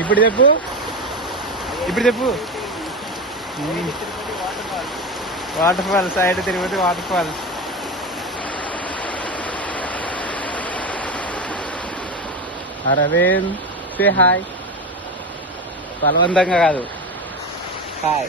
ఇప్పుడు చెప్పు waterfall side Tirupati waterfall. Aravind say hi. బలవంతంగా కాదు, హాయ్.